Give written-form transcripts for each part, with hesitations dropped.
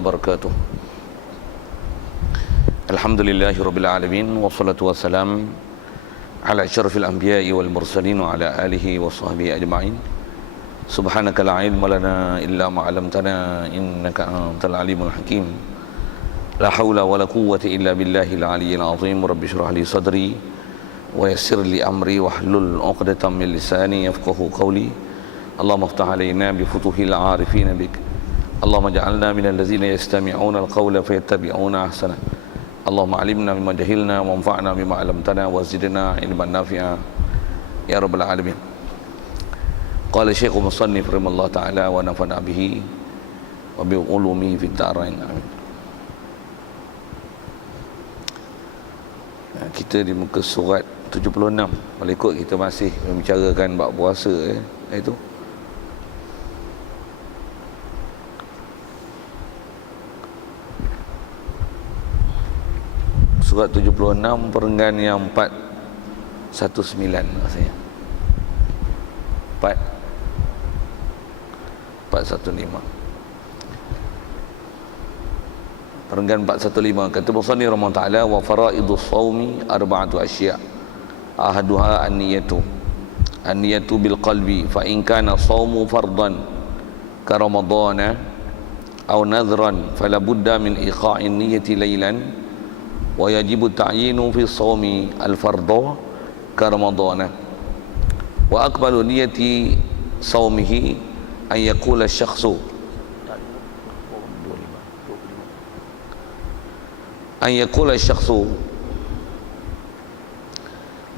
wabarakatuh. Alhamdulillahirabbil alamin wassalatu wassalam ala asyrafil anbiya'i wal mursalin wa ala alihi wa sahbihi ajma'in. Subhanaka la ilma lana illa ma 'allamtana innaka antal alimul hakim. La haula wala quwwata illa billahil aliyyil azim. Rabbi shrah li sadri wa yassir li amri wahlul 'uqdatam min lisani yafqahu qawli. Allahumma iftah 'alaina bi futuhil 'arifin bik. Allahumma ja'alna minal ladzina yastami'una al-qawla fayattabi'una ahsana. Allahumma 'allimna mimma jahilna wanfa'na bima 'allamtana wa zidna ilman nafi'a ya rabbal alamin. Qala Syekh Musannif rahimallahu ta'ala wa nafa'na bihi wa bi ulumihi fid darain. Amin. Kita di muka surat 76. Kalau ikut kita masih membicarakan bab puasa itu. Surat 76 perenggan yang 419 maksudnya 415 perenggan 415 kata Musannif rahimahullah ta'ala wa faraidus shaumi arba'atu asya' ahaduha an-niyatu bil qalbi fa in kana shaumu fardan ka ramadana aw nadhran fala budda min iqa'in niyyati laylan wa yajibu ta'yinu fi shaumi al-fardha ka ramadana wa aqbalu niyyati shaumihi an yaqula asy-syakhsu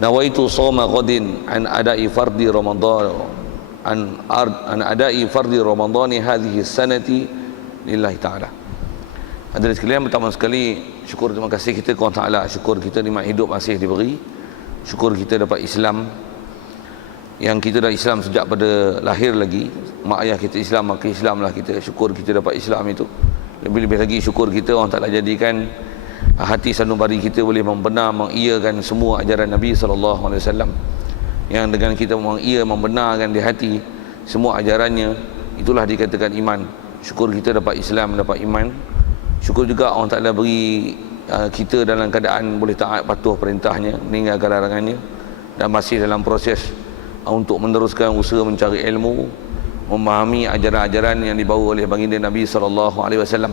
nawaitu shauma ghadin an ada'i fardi ramadan an ada'i fardi ramadani hadhihi sanati lillahi ta'ala. Hadirin sekalian, pertama sekali syukur terima kasih kita kepada Allah Taala. Syukur kita nikmat hidup masih diberi. Syukur kita dapat Islam. Yang kita dah Islam sejak pada lahir lagi. Mak ayah kita Islam, maka Islamlah kita. Syukur kita dapat Islam itu. Lebih-lebih lagi syukur kita Allah Taala jadikan hati sanubari kita boleh membenar, mengiyakan semua ajaran Nabi sallallahu alaihi wasallam. Yang dengan kita membenarkan di hati semua ajarannya, itulah dikatakan iman. Syukur kita dapat Islam, dapat iman. Syukur juga Allah Ta'ala beri kita dalam keadaan boleh taat patuh perintahnya, meninggalkan larangannya, dan masih dalam proses untuk meneruskan usaha mencari ilmu, memahami ajaran-ajaran yang dibawa oleh baginda Nabi SAW.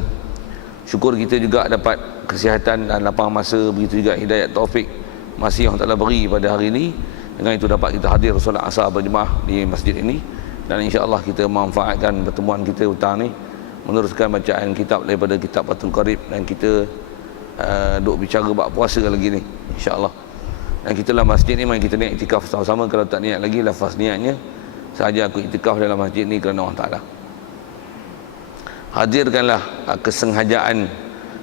Syukur kita juga dapat kesihatan dan lapang masa, begitu juga hidayat taufik masih Allah Ta'ala beri pada hari ini. Dengan itu dapat kita hadir solat asar berjemaah di masjid ini, dan insya-Allah kita memanfaatkan pertemuan kita petang ni meneruskan bacaan kitab daripada kitab Fathul Qarib, dan kita duk bicara bab puasa lagi ni insya-Allah. Dan kita dalam masjid ni mari kita niat iktikaf sama-sama. Kalau tak niat lagi, lafaz niatnya sahaja aku iktikaf dalam masjid ni kerana Allah Taala. Hadirkanlah kesengajaan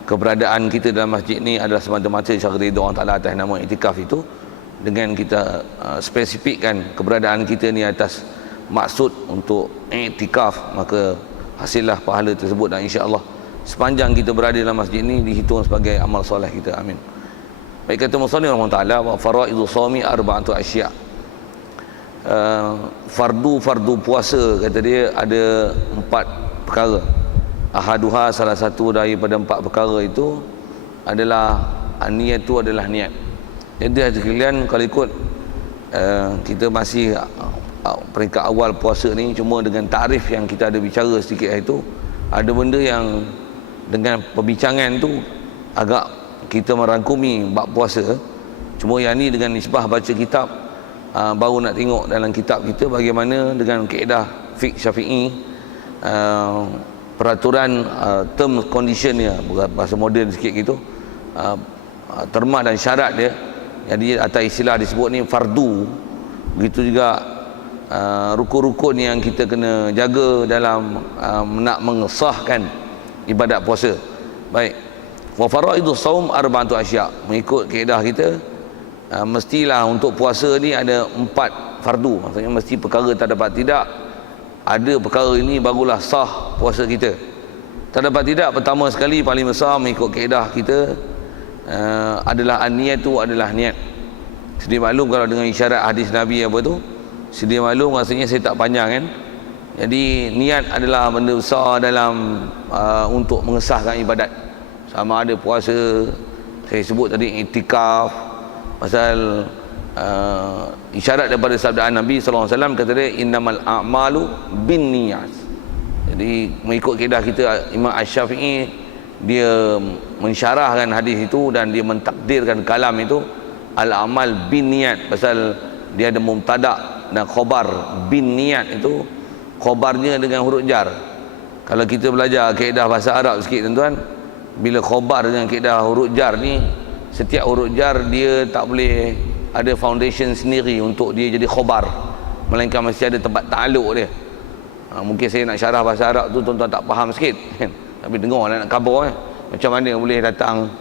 keberadaan kita dalam masjid ni adalah semata-mata cara ridha Allah Taala atas nama iktikaf itu, dengan kita spesifikkan keberadaan kita ni atas maksud untuk iktikaf, maka hasillah pahala tersebut, dan insya-Allah sepanjang kita berada dalam masjid ini dihitung sebagai amal soleh kita. Amin. Baik, kata Musannif rahimahullah ta'ala wa faraidus shaumi arba'atu asya'. Fardu puasa kata dia ada 4 perkara. Ahaduha, salah satu daripada 4 perkara itu adalah niat, itu adalah niat. Jadi hadirin sekalian, kalau ikut kita masih peringkat awal puasa ni, cuma dengan tarif yang kita ada bicara sedikit itu, ada benda yang dengan perbincangan tu agak kita merangkumi bab puasa. Cuma yang ni dengan nisbah baca kitab, baru nak tengok dalam kitab kita bagaimana dengan kaedah fiqh syafi'i, peraturan term conditionnya, bahasa moden sikit gitu, terma dan syarat dia. Jadi atas istilah disebut ni fardu. Begitu juga rukun-rukun yang kita kena jaga dalam nak mengesahkan ibadat puasa. Baik, wa faraidus shaum arba'atu asya'. Mengikut kaedah kita, mestilah untuk puasa ni ada 4 fardu. Maksudnya mesti perkara tak dapat tidak ada perkara ini barulah sah puasa kita. Tak dapat tidak, pertama sekali paling besar mengikut kaedah kita adalah niat, tu adalah niat. Sedia maklum kalau dengan isyarat hadis Nabi apa tu, sedia maklum, rasanya saya tak panjang kan. Jadi niat adalah benda besar dalam untuk mengesahkan ibadat. Sama ada puasa, saya sebut tadi iktikaf, pasal isyarat daripada sabda Nabi sallallahu alaihi wasallam, kata dia innamal a'malu binniyat. Jadi mengikut kaedah kita, Imam Asy-Syafi'i dia mensyarahkan hadis itu dan dia mentakdirkan kalam itu al-amal binniyat, pasal dia ada mubtada dan khabar. Binniyat itu khabarnya dengan huruf jar. Kalau kita belajar kaedah bahasa Arab sikit tuan-tuan, bila khabar dengan kaedah huruf jar ni, setiap huruf jar dia tak boleh ada foundation sendiri untuk dia jadi khabar, melainkan mesti ada tempat ta'aluk dia. Mungkin saya nak syarah bahasa Arab tu tuan-tuan tak faham sikit kan? Tapi dengar nak khabar macam mana boleh datang.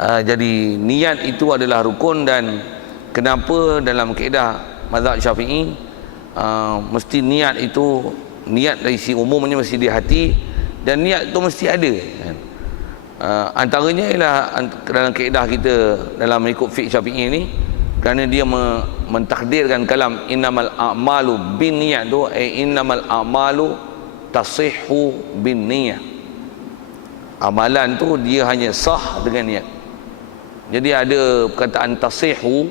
Jadi niat itu adalah rukun. Dan kenapa dalam kaedah mazhab Syafi'i mesti niat itu, niat dari si umumnya mesti di hati, dan niat itu mesti ada kan? Antaranya ialah dalam kaedah kita dalam ikut fiqh Syafi'i ni, kerana dia mentakdirkan kalam innamal a'malu binniyat tu, innamal a'malu tasihhu binniyah. Amalan tu dia hanya sah dengan niat. Jadi ada perkataan tasihhu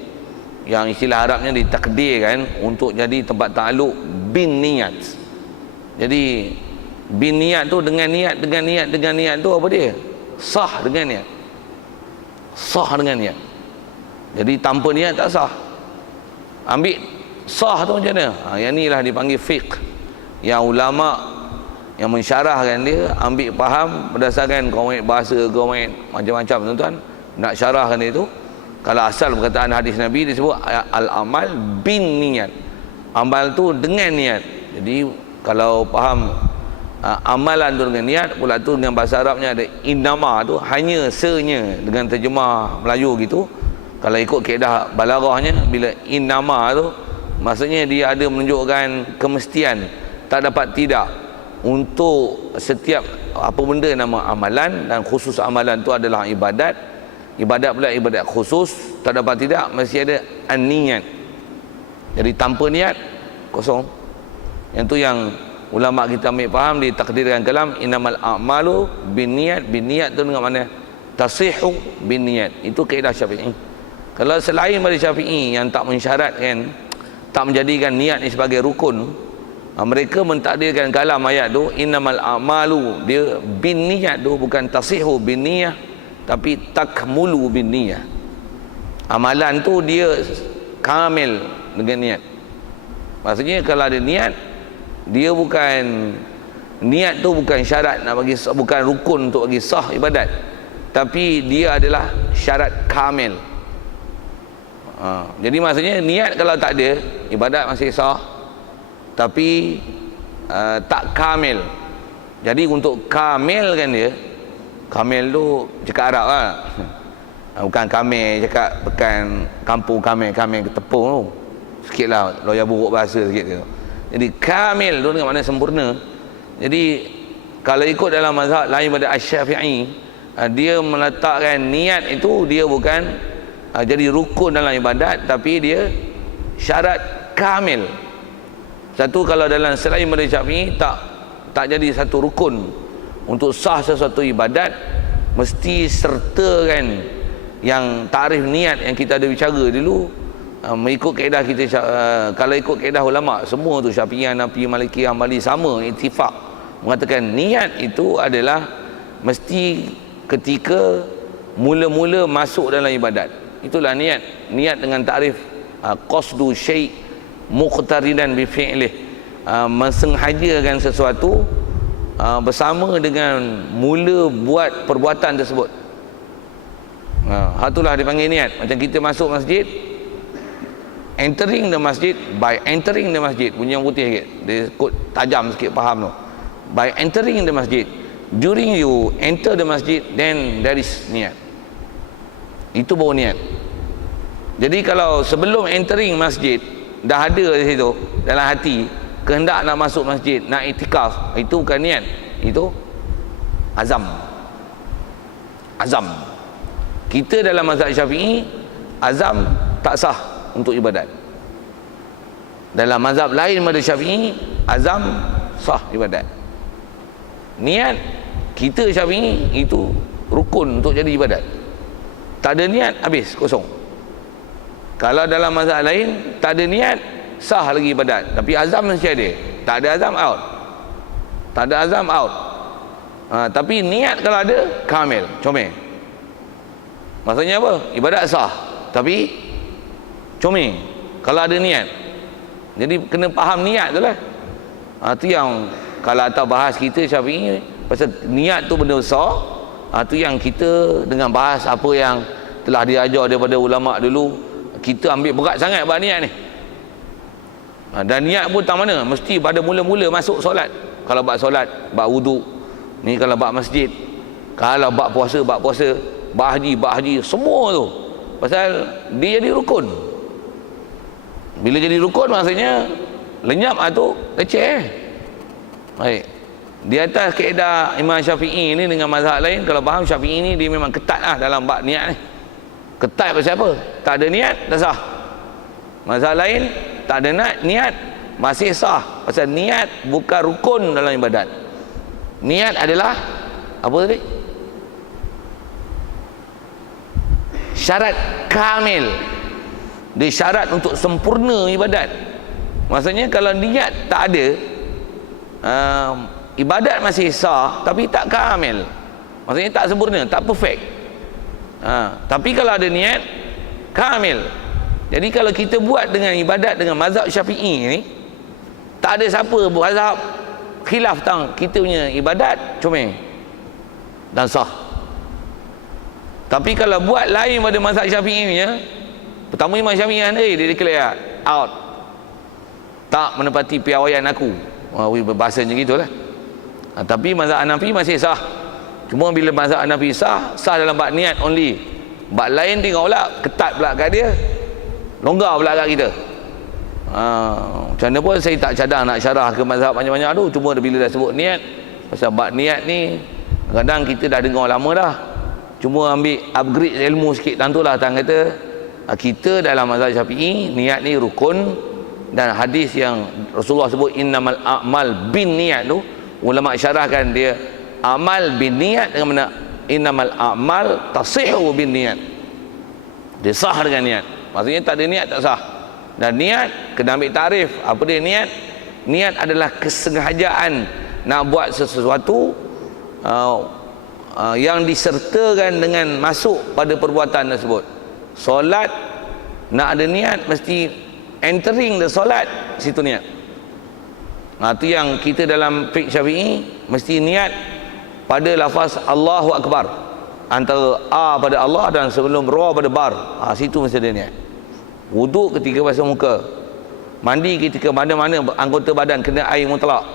yang istilah Arabnya ditakdirkan untuk jadi tempat ta'aluk bin niat. Jadi bin niat tu dengan niat tu apa dia? Sah dengan niat. Sah dengan niat. Jadi tanpa niat tak sah. Ambil sah tu macam mana? Yang ni lah dipanggil fiqh. Yang ulama yang mensyarahkan dia ambil faham berdasarkan kawaid bahasa, kawaid macam-macam tuan-tuan, nak syarahkan dia tu. Kalau asal perkataan hadis Nabi disebut al-amal bin niat, amal tu dengan niat. Jadi kalau faham amalan tu dengan niat, pula tu dengan bahasa Arabnya ada innama tu hanya senya, dengan terjemah Melayu gitu. Kalau ikut kaedah balaghahnya, bila innama tu maksudnya dia ada menunjukkan kemestian, tak dapat tidak, untuk setiap apa benda nama amalan, dan khusus amalan tu adalah ibadat. Ibadat pula ibadat khusus, tak dapat tidak mesti ada an-niyat. Jadi tanpa niat kosong. Yang tu yang ulama kita ambil faham, ditakdirkan kalam innamal a'malu binniyat. Binniyat tu dengan mana? Tasihhu binniyat. Itu kaedah Syafi'i. Kalau selain dari Syafi'i yang tak mensyaratkan, tak menjadikan niat ni sebagai rukun, mereka mentakdirkan kalam ayat tu innamal a'malu, dia binniyat tu bukan tasihhu binniyah, tapi takmulu binniyah. Amalan tu dia kamil dengan niat. Maksudnya kalau ada niat, dia bukan, niat tu bukan syarat nak bagi, bukan rukun untuk bagi sah ibadat, tapi dia adalah syarat kamil. Jadi maksudnya niat kalau tak ada, ibadat masih sah, tapi tak kamil. Jadi untuk kamilkan dia, kamil tu cakap Arab lah, bukan kamil cakap, bukan kampung kamil tepung tu, sikit lah loya buruk bahasa sikit tu. Jadi kamil tu dengan makna sempurna. Jadi kalau ikut dalam mazhab lain pada Asy-Syafi'i, dia meletakkan niat itu dia bukan jadi rukun dalam ibadat, tapi dia syarat kamil. Satu, kalau dalam selain pada Syafi'i tak jadi satu rukun untuk sah sesuatu ibadat, mesti sertakan yang tarikh niat yang kita ada bicara dulu. Mengikut kaedah kita, kalau ikut kaedah ulama semua tu, Syafi'i, Hanafi, Maliki, Hambali, sama ittifaq mengatakan niat itu adalah mesti ketika mula-mula masuk dalam ibadat. Itulah niat. Niat dengan takrif qasdu syai' muqtaridan bi fi'lih, mensengajakan sesuatu bersama dengan mula buat perbuatan tersebut. Itulah dipanggil niat. Macam kita masuk masjid, entering the masjid, by entering the masjid, bunyi yang putih sikit, dia kod tajam sikit, faham tu. By entering the masjid, during you enter the masjid, then there is niat. Itu baru niat. Jadi kalau sebelum entering masjid dah ada di situ dalam hati kehendak nak masuk masjid, nak iktikaf, itu bukan niat, itu azam. Azam. Kita dalam mazhab Syafi'i, azam tak sah untuk ibadat. Dalam mazhab lain pada Syafi'i, azam sah ibadat. Niat kita Syafi'i itu rukun untuk jadi ibadat. Tak ada niat, habis, kosong. Kalau dalam mazhab lain tak ada niat, sah lagi ibadat, tapi azam mesti ada. Tak ada azam, out. Tak ada azam, out. Tapi niat kalau ada, kamil, comel. Maksudnya apa? Ibadat sah, tapi comel kalau ada niat. Jadi kena faham niat tu lah. Tu yang kalau atas bahas kita Syafi'i, pasal niat tu benda besar. Tu yang kita dengan bahas apa yang telah diajar daripada ulama' dulu, kita ambil berat sangat buat niat ni. Dan niat pun tak mana, mesti pada mula-mula masuk solat. Kalau buat solat, buat wuduk, ni kalau buat masjid, kalau buat puasa, buat haji, semua tu. Pasal dia jadi rukun. Bila jadi rukun maksudnya lenyap tu leceh. Baik. Di atas kaedah Imam Syafi'i ni dengan mazhab lain, kalau faham Syafi'i ni dia memang ketat lah dalam bab niat ni. Ketat pasal apa? Tak ada niat, tak sah. Mazhab lain tak ada niat, masih sah. Pasal niat bukan rukun dalam ibadat. Niat adalah apa tadi? Syarat kamil. Dia syarat untuk sempurna ibadat. Maksudnya kalau niat tak ada, ibadat masih sah tapi tak kamil. Maksudnya tak sempurna, tak perfect. Tapi kalau ada niat, kamil. Jadi kalau kita buat dengan ibadat dengan mazhab Syafi'i ni, tak ada siapa mazhab khilaf tentang kita punya ibadat comel dan sah. Tapi kalau buat lain pada mazhab Syafi'i punya, pertama Imam Syafi'i dia declare out, tak menepati piawaian aku. Bahasa macam gitulah. Tapi mazhab Hanafi masih sah. Cuma bila mazhab Hanafi sah dalam bab niat only. Bab lain tengok pula ketat pula kat dia, longgar pula kat kita. Macam mana pun saya tak cadang nak syarah ke mazhab banyak-banyak tu. Cuma bila dah sebut niat, pasal bab niat ni kadang kita dah dengar lama dah. Cuma ambil upgrade ilmu sikit tang tu lah. Tang kata kita dalam mazhab Syafi'i niat ni rukun, dan hadis yang Rasulullah sebut innamal a'mal bin niat tu, ulama syarahkan dia amal bin niat dengan mana innamal a'mal tasihhu bin niat. Dia sah dengan niat. Maksudnya tak ada niat tak sah. Dan niat kena ambil tarif. Apa dia niat? Niat adalah kesengajaan nak buat sesuatu yang disertakan dengan masuk pada perbuatan tersebut. Solat nak ada niat, mesti entering the solat, situ niat. Itu yang kita dalam fiqh Syafi'i mesti niat pada lafaz Allahu Akbar, antara A pada Allah dan sebelum Ra pada Bar. Situ mesti ada niat. Wuduk ketika basuh muka, mandi ketika mana-mana anggota badan kena air mutlak.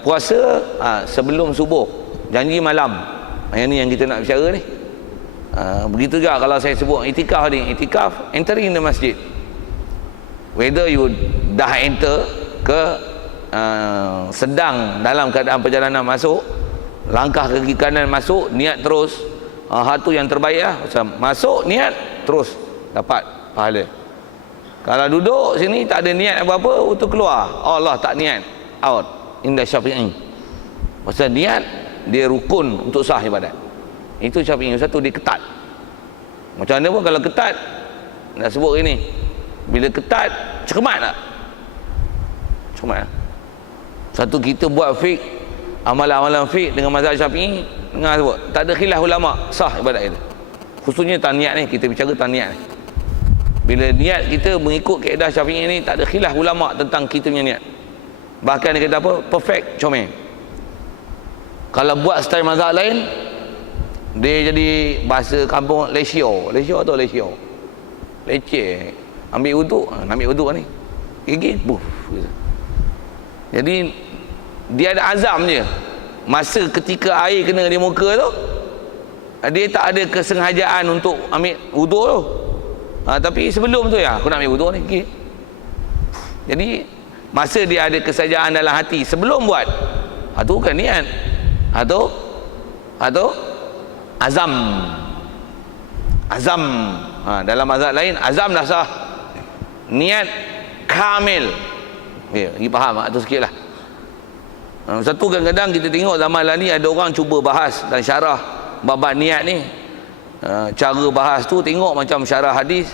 Puasa sebelum subuh, janji malam. Yang ni yang kita nak bicara ni. Begitu juga kalau saya sebut itikaf ni, itikaf entering the masjid. Whether you dah enter ke sedang dalam keadaan perjalanan masuk, langkah kaki kanan masuk, niat terus, tu yang terbaik lah. Macam masuk niat terus dapat pahala. Kalau duduk sini tak ada niat apa-apa, untuk keluar Allah tak niat, out. Indah Syafi'i. Pasal niat dia rukun untuk sah ibadat. Itu Syafi'i. Satu dia ketat. Macam mana pun kalau ketat, nak sebut ini, bila ketat cermat tak? Cermat. Satu kita buat fiqh, amalan-amalan fiqh dengan mazhab Syafi'i, dengar sebut tak ada khilaf ulama, sah ibadat itu. Khususnya tentang niat ni, kita bicara tentang niat ni. Bila niat kita mengikut kaedah Syafi'i ni, tak ada khilaf ulama tentang kita punya niat. Bahkan dia kata apa? Perfect, comel. Kalau buat style mazhab lain, dia jadi bahasa kampung lesio. Lesio atau lesio? Leceh. Ambil wuduk, nak ambil wuduk ni. Gigi, buff. Jadi dia ada azam je. Masa ketika air kena di muka tu, dia tak ada kesengajaan untuk ambil wuduk tu. Tapi sebelum tu ya, aku nak ambil wuduk ni. Okay. Jadi masa dia ada kesengajaan dalam hati sebelum buat, itu bukan niat. Atau azam. Azam. Dalam mazhab lain azam dah sah. Niat kamil. Okay, bagi faham tu sikit lah. Satu kadang-kadang kita tengok zaman lah ni ada orang cuba bahas dan syarah bab niat ni. Cara bahas tu tengok macam syarah hadis,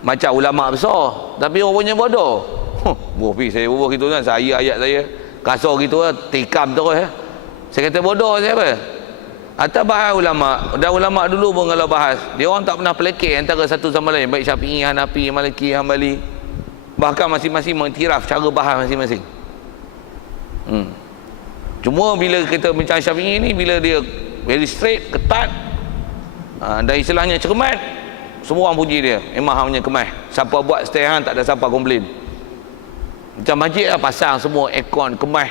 macam ulama besar, tapi orangnya bodoh. Saya bubuh gitu kan, saya ayat saya kasar gitu lah, tikam terus. Saya kata bodoh saya apa? Atas bahas ulama, dan ulama dulu pun kalau bahas, dia orang tak pernah pelekeh antara satu sama lain, baik Syafi'i, Hanafi, Maliki, Hambali. Bahkan masing-masing mengiktiraf cara bahas masing-masing. Cuma bila kita bincang Syafi'i ni, bila dia very straight, ketat, dan istilahnya cermat, semua orang puji dia. Memang hanya kemas. Siapa buat setehan tak ada siapa komplain. Macam masjid lah, pasang semua aircon, kemas,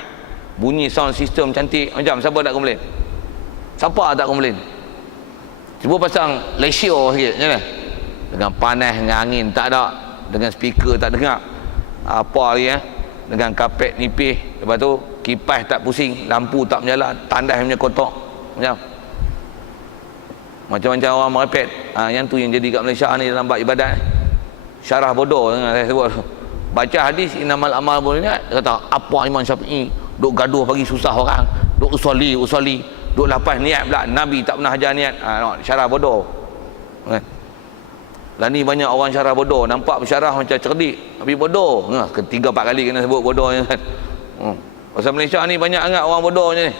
bunyi sound system cantik, macam siapa tak komplain? Siapa tak komplain? Cuba pasang leisure sikit je lah. Dengan panas, dengan angin tak ada, dengan speaker tak dengar apa lagi dengan kapet nipis, lepas tu kipas tak pusing, lampu tak menyala, tandas punya kotak, macam-macam orang merepet. Yang tu yang jadi kat Malaysia ni dalam bab ibadat. Syarah bodoh saya sebut. Baca hadis innamal amal binniat, kata apa Imam Syafi'i duk gaduh pagi susah orang, duk usali, duk lapas niat pula, Nabi tak pernah ajar niat. Syarah bodoh. Lah ni banyak orang syarah bodoh, nampak bersyarah macam cerdik tapi bodoh. 3-4 kali kena sebut bodoh kan. Pasal Malaysia ni banyak sangat orang bodoh je ni.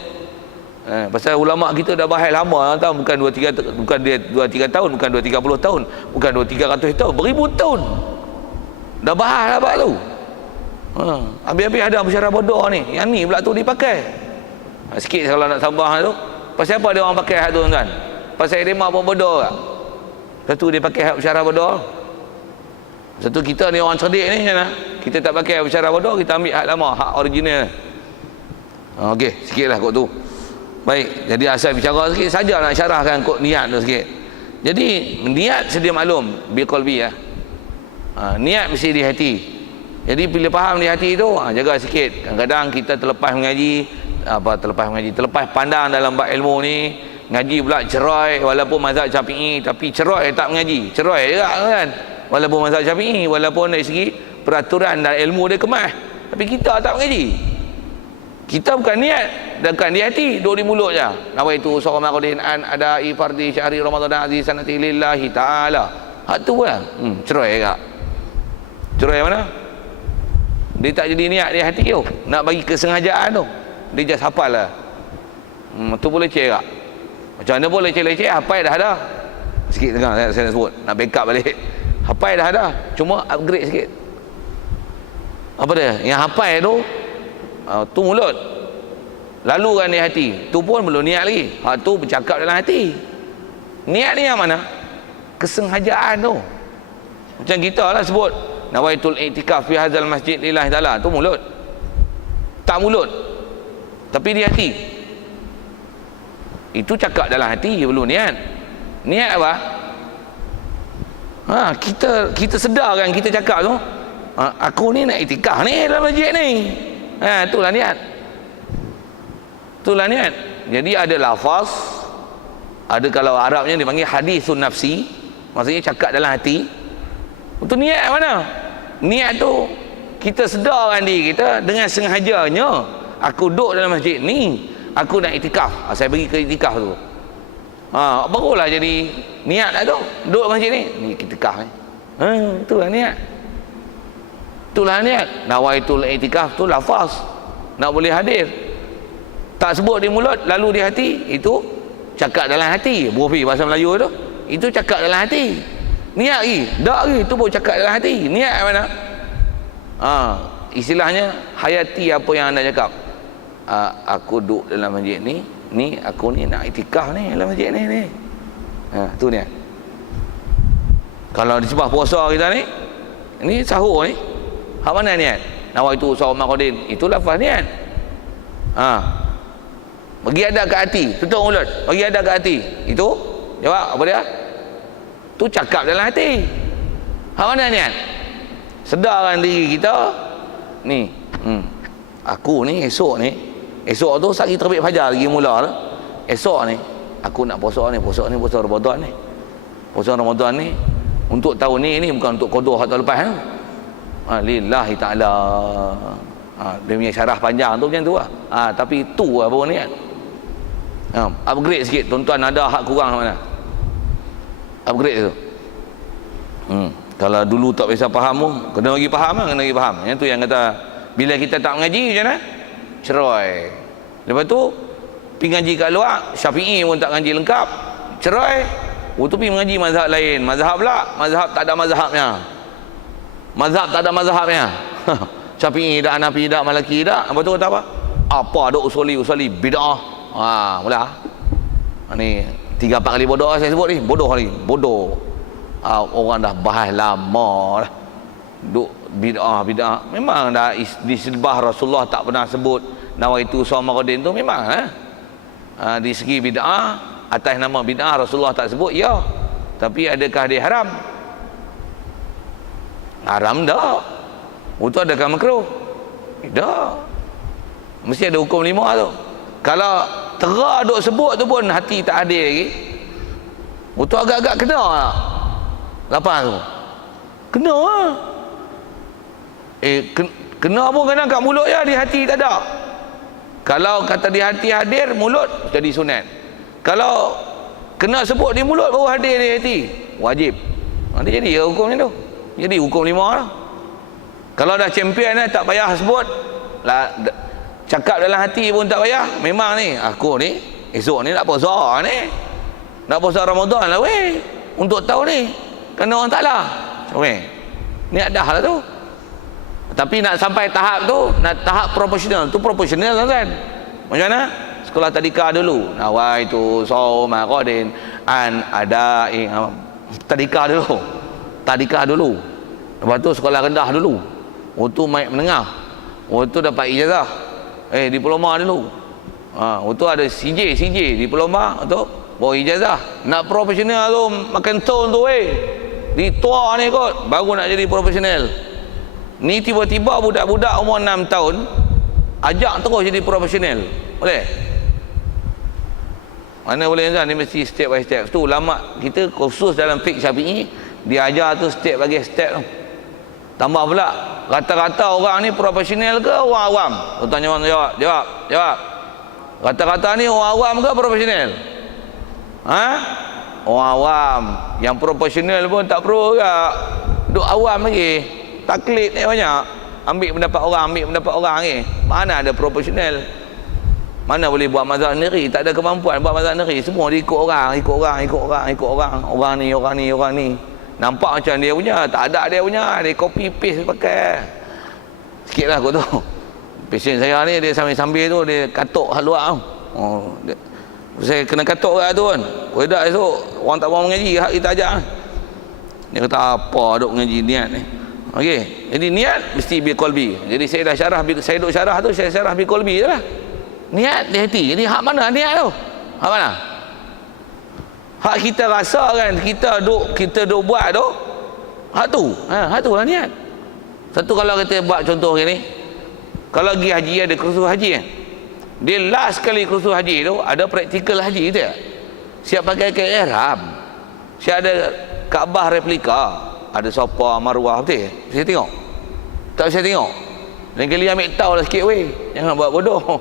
Pasal ulama kita dah bahas lama, tahu, bukan 2-3 tahun, bukan 2-30 tahun, bukan 2-300 tahun, beribu tahun dah bahas lah bab tu. Habis-habis ada bersyarah bodoh ni, yang ni pula tu dipakai. Sikit kalau nak sambah tu, pasal apa dia orang pakai hak tu tuan? Pasal dia pun bodoh tak? Satu dia pakai hak bersyarah bodoh. Satu kita ni orang cerdik ni kan? Kita tak pakai bersyarah bodoh, kita ambil hak lama, hak original. Okey, sikitlah kot tu. Baik, jadi asal bicara sikit saja nak syarahkan kod niat tu sikit. Jadi niat sedia maklum bil qalbi ya. Niat mesti di hati. Jadi bila faham di hati tu, jaga sikit. Kadang-kadang kita terlepas pandang dalam bab ilmu ni, ngaji pula cerai walaupun mazhab Syafi'i, tapi cerai tak mengaji. Cerai juga kan. Walaupun mazhab Syafi'i, walaupun dari segi peraturan dan ilmu dia kemas, tapi kita tak mengaji. Kita bukan niat, bukan di hati, duduk di mulut je. Nawaitu sawma qadin an ada'i fardhi syahri ramadan aziz sanati lillahi ta'ala. Hak tu lah. Cerai tak? Cerai mana? Dia tak jadi niat di hati tu. Nak bagi kesengajaan tu. Dia just hafal lah. Tu boleh leceh tak? Macam mana boleh leceh-leceh? Hafal dah ada. Sikit tengah saya nak sebut. Nak backup balik. Hafal dah ada. Cuma upgrade sikit. Apa dia? Yang hafal tu, tu mulut, lalu kan di hati, tu pun belum niat lagi. Tu bercakap dalam hati. Niat ni yang mana? Kesengajaan tu. Macam kita lah sebut nawaitul i'tikaf fi hadzal masjid lillahi ta'ala, tu mulut, tak mulut tapi di hati. Itu cakap dalam hati, belum niat. Niat apa? Kita sedar kan kita cakap tu, aku ni nak i'tikaf ni dalam masjid ni. Itulah niat. Itulah niat. Jadi ada lafaz, ada kalau Arabnya dipanggil hadisun nafsi, maksudnya cakap dalam hati. Itu niat mana? Niat tu kita sedarkan diri kita dengan sengajanya, aku duduk dalam masjid ni, aku nak iktikaf. Saya pergi ke iktikaf tu. Barulah jadi niat lah tu. Duduk masjid ni iktikaf ni. Itulah niat. Itulah niat. Nawaitul i'tikaf tu lafaz, nak boleh hadir. Tak sebut di mulut, lalu di hati, itu cakap dalam hati. Bufi bahasa Melayu tu, itu cakap dalam hati. Niat lagi, tak lagi, tu pun cakap dalam hati. Niat mana? Istilahnya hayati apa yang anda cakap. Aku duduk dalam masjid ni, aku ni nak i'tikaf ni dalam masjid ni. Tu niat. Kalau disebab puasa kita ni sahur ni, hak mana niat? Nawaitu sawma qadin, itu lafaz niat. Bagi ada ke hati, tutup mulut, bagi ada ke hati. Itu jawab apa dia? Tu cakap dalam hati. Hak mana niat? Sedarkan diri kita ni. Aku ni esok tu sehari terbit fajar lagi mula tu. Esok ni aku nak puasa ni, puasa Ramadan ni. Puasa Ramadan ni untuk tahun ni bukan untuk qada hak tahun lepas. Lillahi ta'ala. Dia punya syarah panjang tu macam tu lah. Tapi tu lah baru niat. Upgrade sikit. Tuan-tuan ada hak kurang mana? Upgrade tu. Kalau dulu tak biasa faham pun, kena lagi faham lah, kena lagi faham. Yang tu yang kata, bila kita tak mengaji macam mana? Cerai. Lepas tu, pergi ngaji kat luar, Syafi'i pun tak ngaji lengkap. Cerai. Tu pergi mengaji mazhab lain. Mazhab pula, mazhab tak ada mazhabnya. Mazhab tak ada mazhabnya. Syafi'i dak, Hanafi dak, Maliki dak. Lepas tu kata apa? Apa dok usuli bid'ah. Mula. Ni 3-4 kali bodoh saya sebut ni. Bodoh lagi. Bodoh. Orang dah bahas lama dah. Duk bid'ah. Memang dah di silbah Rasulullah tak pernah sebut nawaitu shaum Ramadan tu memang di segi bid'ah, atas nama bid'ah Rasulullah tak sebut, ya. Tapi adakah dia haram? Haram dah. Itu adakah makruh? Dah. Mesti ada hukum 5 tu. Kalau terah duk sebut tu pun hati tak adil lagi. Itu agak-agak kena tak? Lapan tu. Kena lah. Kena pun kadang kat mulut je, di hati tak ada. Kalau kata di hati hadir, mulut jadi sunat. Kalau kena sebut di mulut baru hadir di hati, wajib. Nanti jadi hukumnya tu. Jadi hukum 5 lah. Kalau dah champion tak payah sebut lah, cakap dalam hati pun tak payah. Memang ni aku ni esok ni nak puasa ni, nak puasa Ramadan lah weh, untuk tahu ni kena orang taklah weh, niat dah lah tu. Tapi nak sampai tahap tu, nak tahap proporsional tu, proporsional kan. Macam mana? Sekolah tadika dulu, nawaitu shaum Ramadan an ada'i, tadika dulu. Lepas tu sekolah rendah dulu. Waktu maik menengah. Waktu dapat ijazah. Diploma dulu. Waktu ada CJ diploma tu bawa ijazah. Nak profesional tu makan tone tu ditua ni kot baru nak jadi profesional. Ni tiba-tiba budak-budak umur 6 tahun ajak terus jadi profesional. Boleh? Mana boleh Zan? Ni mesti step by step. Tu ulama kita khusus dalam fiqh Syafi'i dia ajar tu step bagi step tu. Tambah pula rata-rata orang ni profesional ke orang awam? Tanya orang jawab. Rata-rata ni orang awam ke profesional? Orang awam. Yang profesional pun tak perlu ke duk awam lagi. Taklid ni banyak. Ambil pendapat orang ni. Mana ada profesional? Mana boleh buat mazhab sendiri? Tak ada kemampuan buat mazhab sendiri. Semua dia ikut orang. Orang ni. Nampak macam dia punya, tak ada dia punya. Dia copy paste pakai. Sikit lah aku tu. Pasien saya ni dia sambil-sambil tu dia katuk haluak tu. Saya kena katuk kat tu kan. Wedak esok orang tak mau mengaji, hak kita ajak. Dia kata apa duk mengaji niat ni. Okey, jadi niat mesti bil qalbi. Jadi saya dah syarah, saya duk syarah tu saya syarah bil qalbi je lah. Niat di hati. Jadi hak mana niat tu? Hak mana? Hak kita rasa kan, kita duk buat tu, hak tu lah niat. Satu kalau kita buat contoh ni, kalau pergi haji ada kursus haji kan, dia last kali kursus haji tu ada praktikal haji tu tak? Siap pakai kain ihram, siap ada Kaabah replika, ada sofa marwah betul. Saya tengok tak saya tengok lain kali ambil tahu lah sikit weh, jangan buat bodoh.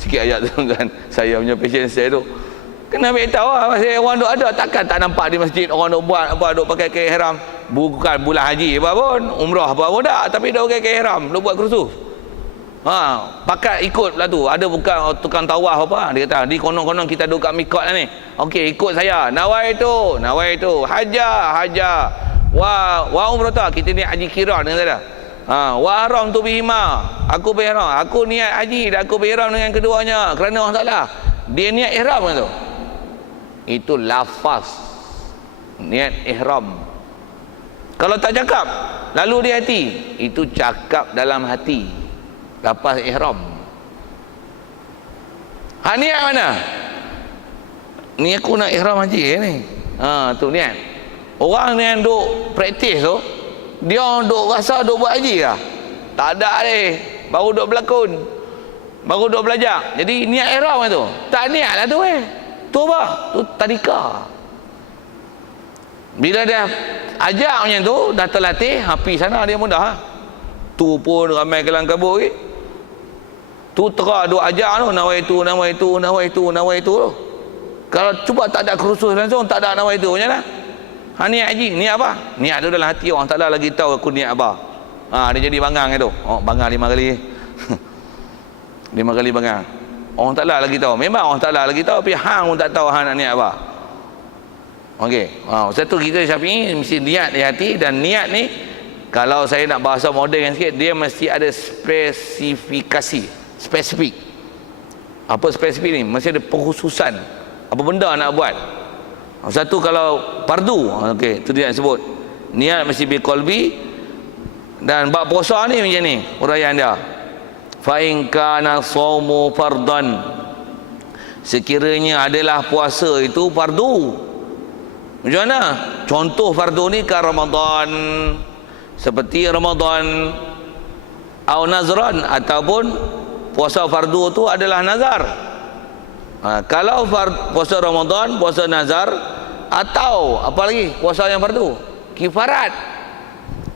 Sikit ayat tu kan, saya punya passion saya tu kena ambil tahu lah. Masih orang duk ada, takkan tak nampak di masjid orang duk buat apa, duk pakai kain ihram. Bukan bulan haji apa pun, umrah apa pun tak, tapi duk pakai kain ihram, duk buat kursus. Pakat ikut pula tu. Ada bukan tukang tawaf apa, dia kata di konon-konon kita duk kat mikot lah ni. Okey, ikut saya. Nawaitu haja wa umrah, kita ni haji kiran dengan saya. Wa haram tu bihima, aku berihram, aku niat haji dan aku berihram dengan keduanya kerana Allah Taala. Dia niat ihram kan tu. Itu lafaz niat ihram. Kalau tak cakap lalu di hati, itu cakap dalam hati, lafaz ihram. Niat mana? Ni aku nak ihram haji ni. Tu niat. Orang ni yang duk praktis tu, dia duk rasa duk buat haji lah. Tak ada ni, baru duk berlakon, baru duk belajar. Jadi niat ihram tu tak niat lah tu tu apa? Tu tadika. Bila dia ajak macam tu, dah terlatih, api sana dia mudah. tu pun ramai kelang kabut tu terah duk ajar tu nawaitu tu. Kalau cuba tak ada kursus langsung, tak ada nawaitu macam mana? Niat haji, niat apa? Niat tu dalam hati orang tak ada lagi tahu aku niat apa. Dia jadi bangang itu. Bangang 5 kali. 5 kali bangang. Orang tak ada lagi tahu. Memang orang tak ada lagi tahu, tapi hang pun tak tahu hang nak niat apa. Okey. Satu kita Syafi'i mesti niat di hati, dan niat ni kalau saya nak bahasa moden sikit, dia mesti ada spesifikasi, spesifik. Apa spesifik ni? Mesti ada pengkhususan. Apa benda nak buat. Satu kalau fardu, okey, itu dia nak sebut. Niat mesti biqalbi, dan bab puasa ni macam ni uraian dia. Fa in kana shaumu fardan, sekiranya adalah puasa itu fardu. Macam mana? Contoh fardu ni ke Ramadan, seperti Ramadan, au nazran, ataupun puasa fardu tu adalah nazar. Kalau puasa Ramadan, puasa nazar, atau apa lagi puasa yang fardu, kifarat.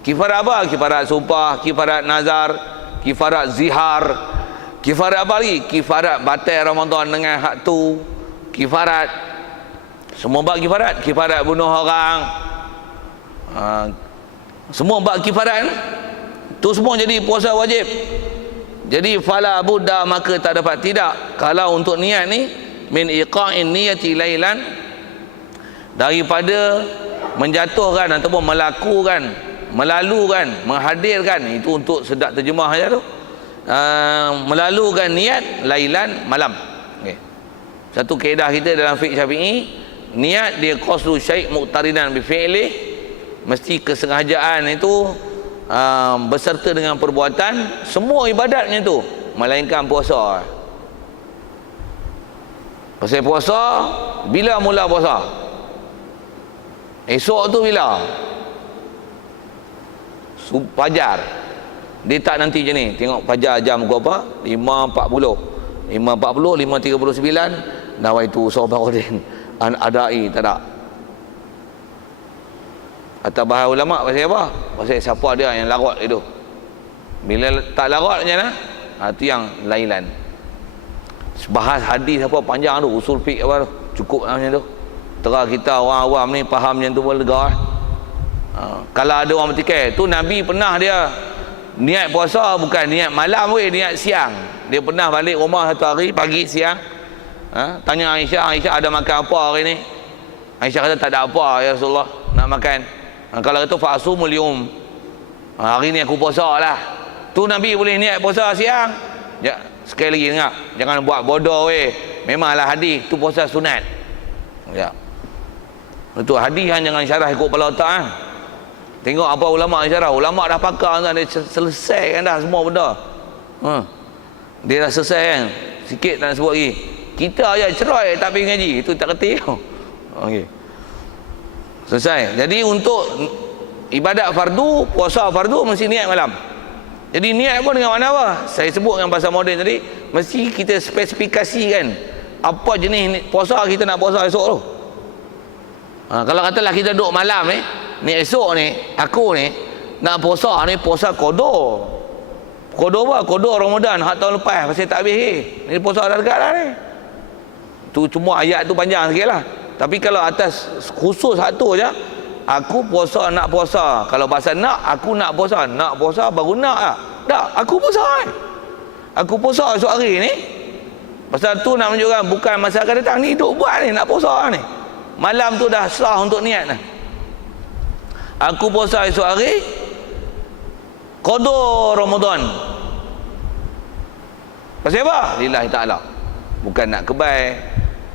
Kifarat apa? Kifarat sumpah, kifarat nazar, kifarat zihar, kifarat apa lagi? Kifarat batal Ramadan dengan hak tu, kifarat semua bab kifarat, kifarat bunuh orang, semua bab kifarat tu semua jadi puasa wajib. Jadi fala budda, maka tak dapat tidak kalau untuk niat ni min iqa'in niyati lailan, daripada menjatuhkan ataupun melakukan, melalukan, menghadirkan, itu untuk sedap terjemah saja tu, melalukan niat lailan, malam. Okay. Satu kaedah kita dalam fiqh Syafi'i, niat dia qasdu syai' muqtarinan bi fi'lih, mesti kesengajaan itu beserta dengan perbuatan semua ibadatnya tu, melainkan puasa. Pasal puasa, bila mula puasa? Esok tu bila? Fajar. Dia tak nanti je ni, tengok fajar jam berapa? 5.40, 5.39 nawaitu Sobahuddin an adai, tak ada. Atau bahasa ulama pasal apa? Pasal siapa dia yang larat itu. Bila tak larat macam mana? Itu yang lailan. Bahas hadis apa panjang tu, usul fiqh apa tu, cukup macam tu. Terang kita orang awam ni faham macam tu pun lega. Kalau ada orang bertikai, tu Nabi pernah dia niat puasa bukan niat malam weh, niat siang. Dia pernah balik rumah satu hari, pagi siang. Tanya Aisyah, Aisyah ada makan apa hari ni? Aisyah kata tak ada apa ya Rasulullah, nak makan. Kalau itu fa'asumul yum, hari ni aku puasa lah. Tu Nabi boleh niat puasa siang. Ya, sekali lagi dengar, jangan buat bodoh weh. Memanglah hadis tu puasa sunat. Ya. Itu hadis jangan syarah ikut kepala otak kan. Tengok apa ulama syarah. Ulama dah pakar kan, dia selesai kan dah semua benda. Dia dah selesai kan. Sikit tak nak sebut lagi. Kita aja cerai tak pergi ngaji, itu tak kerti. Okey. Selesai. Jadi untuk ibadat fardu, puasa fardu mesti niat malam. Jadi niat pun dengan mana apa? Saya sebut dengan bahasa moden tadi, mesti kita spesifikasikan apa jenis puasa kita nak puasa esok tu. Kalau katalah kita duduk malam ni esok ni aku ni nak puasa ni puasa qada. Qada apa? Qada Ramadan hak tahun lepas pasal tak habis ni puasa dah dekat dah ni. Tu cuma ayat tu panjang sikitlah. Tapi kalau atas khusus satu aja, aku puasa nak puasa. Kalau bahasa nak, aku nak puasa baru nak lah. Tak, aku puasa aku puasa esok hari ni. Pasal tu nak menunjukkan bukan masa akan datang ni, duk buat ni nak puasa ni. Malam tu dah sah untuk niat dah. Aku puasa esok hari qada Ramadan. Pasal apa? Lillahi ta'ala. Bukan nak kebal,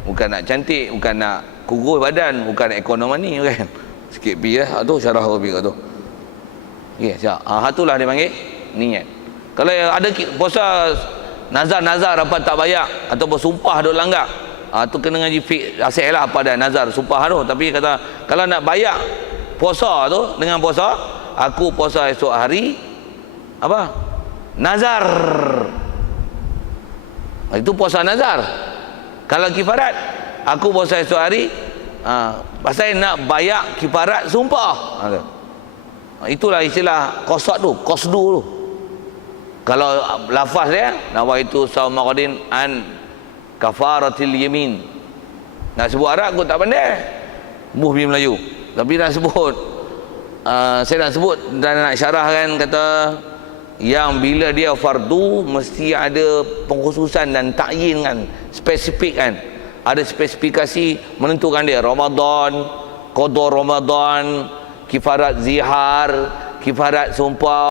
bukan nak cantik, bukan nak kurus badan, bukan ekonomi ni kan. Sikit pi tu syarah pi tu. Okey, siap. Itulah dia panggil niat. Kalau ada puasa nazar dapat tak bayar ataupun sumpah duk langgar, tu kena ngaji fiqh asal lah apa dah nazar sumpah tu. Tapi kata kalau nak bayar puasa tu dengan puasa, aku puasa esok hari apa? Nazar. Itu puasa nazar. Kalau kifarat, aku puasa esok hari, pasal nak bayar kifarat sumpah. Itulah istilah qasad tu, qasdu tu. Kalau lafaz dia nawaitu sauma qadin an kafaratil yamin. Nak sebut Arab aku tak pandai. Bumi Melayu. Tapi nak sebut saya nak sebut dan nak syarahkan kata yang bila dia fardu mesti ada pengkhususan dan takyin kan, spesifik kan. Ada spesifikasi menentukan dia Ramadan, qada Ramadan, kifarat zihar, kifarat sumpah